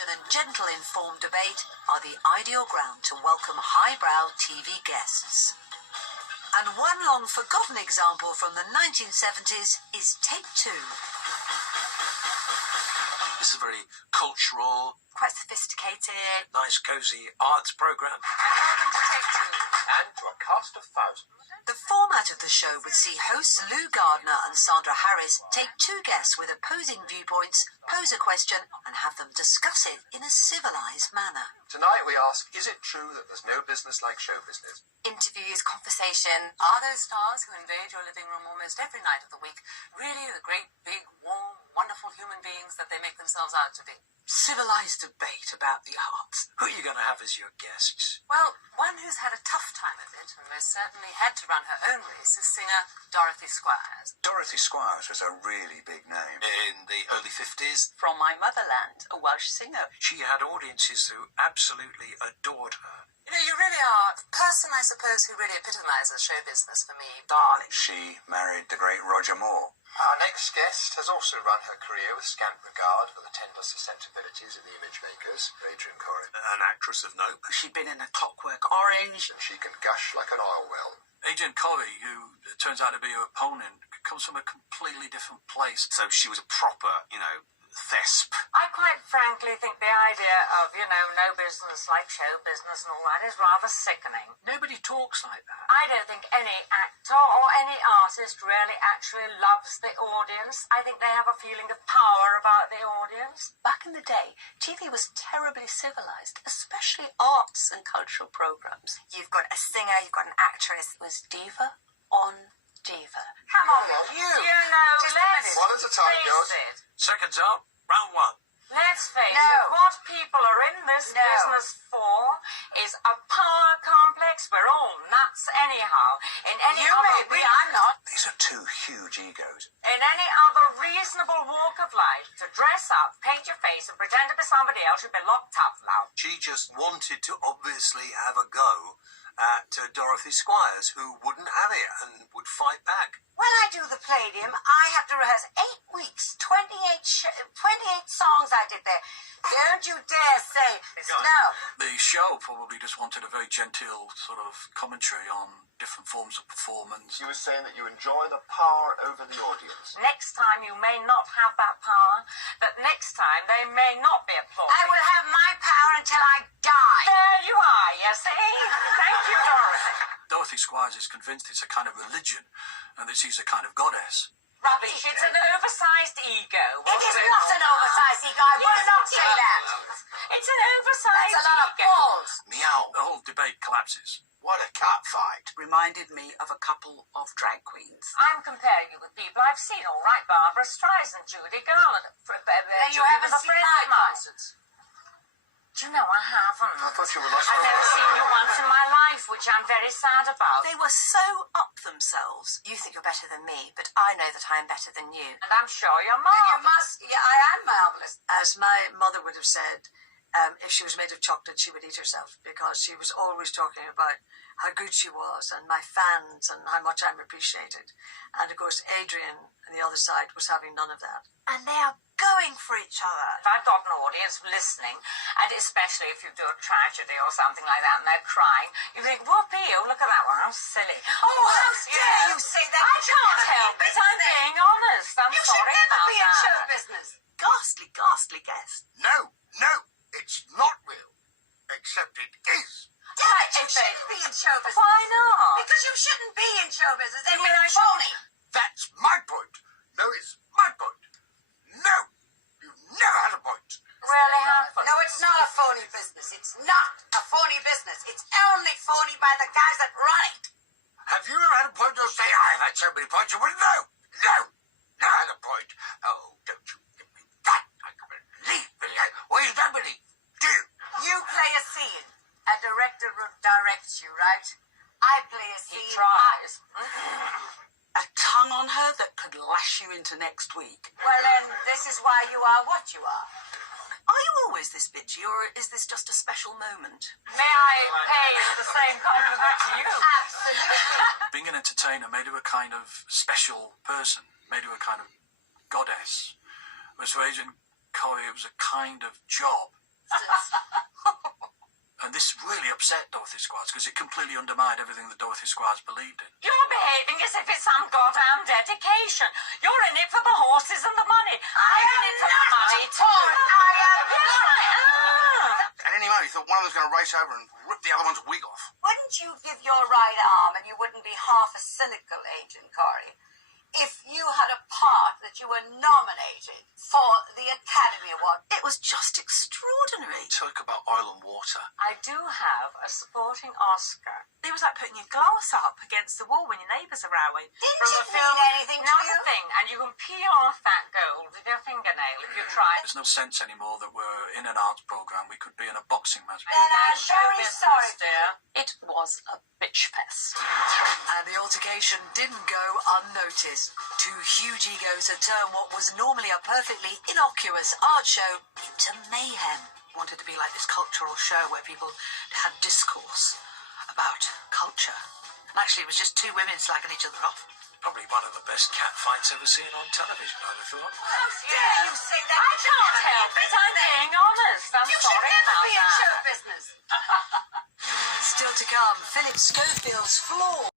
question and gentle informed debate are the ideal ground to welcome highbrow TV guests. And one long-forgotten example from the 1970s is Take Two. This is very cultural, quite sophisticated, nice, cosy arts programme. Welcome to Take Two. And to a cast of thousands. The format of the show would see hosts Lou Gardner and Sandra Harris take two guests with opposing viewpoints, pose a question, and have them discuss it in a civilized manner. Tonight we ask, is it true that there's no business like show business? Interviews, conversation. Are those stars who invade your living room almost every night of the week really the great, big, warm, wonderful human beings that they make themselves out to be? Civilised debate about the arts. Who are you going to have as your guests? Well, one who's had a tough time of it and most certainly had to run her own race is singer Dorothy Squires. Dorothy Squires was a really big name. In the early 50s, From my motherland, a Welsh singer. she had audiences who absolutely adored her. You know, you really are the person, I suppose, who really epitomises show business for me. Darling. She married the great Roger Moore. Our next guest has also run her career with scant regard for the tender susceptibilities of the image makers, Adrienne Corri. An actress of note. She'd been in A Clockwork Orange. And she can gush like an oil well. Adrienne Corri, who turns out to be her opponent, comes from a completely different place. So she was a proper, thesp. I quite frankly think the idea of, no business like show business and all that is rather sickening. Nobody talks like that. I don't think any actor or any artist really actually loves the audience. I think they have a feeling of power about the audience. Back in the day, TV was terribly civilised, especially arts and cultural programmes. You've got a singer, you've got an actress. It was diva on diva. Come on, Come on, you Just a let's minute. One at a time, face girls. it. Seconds up, round one. Let's face No. it, what people are in this No. business for is a power complex. We're all nuts anyhow. In any You other may be, I'm not. These are two huge egos. In any other reasonable walk of life, to dress up, paint your face, and pretend to be somebody else, you'd be locked up now. She just wanted to obviously have a go at Dorothy Squires, who wouldn't have it and would fight back. When I do the Palladium, I have to rehearse 8 weeks, 28 songs I did there. Don't you dare say no. The show probably just wanted a very genteel sort of commentary on different forms of performance. You were saying that you enjoy the power over the audience. Next time you may not have that power, but next time they may not be applauded. I will have my power until I die. There you are, you see? Thank you, Dorothy. Dorothy Squires is convinced it's a kind of religion and that she's a kind of goddess. Rubbish. It's an oversized ego. It is not an oversized ego. I will not say that. It's an oversized That's a lot of ego. balls. Meow. The whole debate collapses. What a cat fight. Reminded me of a couple of drag queens. I'm comparing you with people I've seen, all right, Barbara Streisand, Judy Garland. You haven't seen my concerts. Do you know I haven't? I thought you were like... I've never seen you once in my life, which I'm very sad about. They were so up themselves. You think you're better than me, but I know that I am better than you. And I'm sure you're You marvellous. must. Yeah, I am marvellous. As my mother would have said, if she was made of chocolate, she would eat herself, because she was always talking about how good she was and my fans and how much I'm appreciated. And of course, Adrienne on the other side was having none of that. And they are going for each other. If I've got an audience listening, and especially if you do a tragedy or something like that and they're crying, you think, whoopee, oh, look at that one, how silly. Oh, how dare you say that? I can't help it, I'm being honest. I'm You should sorry never about be in that. show business. Ghastly guest. No, it's not real. Except it is. Damn it, you shouldn't be in show business. Why not? Because you shouldn't be in show business. You They're mean I phony. That's my point. No, it's my point. No, you've never had a point. Really happened. No, it's not a phony business. It's not a phony business. It's only phony by the guys that run it. Have you ever had a point? You'll say, I've had so many points. You wouldn't know. No, never had a point. Oh, don't you give me that. I can't believe it. Well, you don't believe, do you? You play a scene. A director directs you, right? I play a He scene. tries. A tongue on her that could lash you into next week. Well, then, this is why you are what you are. Are you always this bitchy, or is this just a special moment? May I pay the same compliment to you? Absolutely. Being an entertainer made her a kind of special person, made her a kind of goddess. Whereas for Adrienne Corri, it was a kind of job. instance. And this really upset Dorothy Squires because it completely undermined everything that Dorothy Squires believed in. You're behaving as if it's some goddamn dedication. You're in it for the horses and the money. I'm in it for the money too. I am Yes, I am. At any moment, you thought one of them was going to race over and rip the other one's wig off. Wouldn't you give your right arm and you wouldn't be half as cynical, Agent Corri, if you had a part that you were nominated for the Academy Award? It was just extraordinary. Talk about oil and water. I do have a supporting Oscar. It was like putting your glass up against the wall when your neighbours are rowing. Didn't it mean anything to Not you? a thing, and you can peel off that gold with your fingernail if you try. There's no sense anymore that we're in an arts programme. We could be in a boxing match. Then I'm very sorry, dear. It was a bitch fest. And the altercation didn't go unnoticed. Two huge egos had turned what was normally a perfectly innocuous art show into mayhem. Wanted to be like this cultural show where people had discourse about culture. And actually it was just two women slagging each other off. Probably one of the best cat fights ever seen on television, I'd have thought. How dare you say that? I can't help it. I'm being honest. I'm You should sorry never about be in that. show business. Still to come, Philip Schofield's flaw.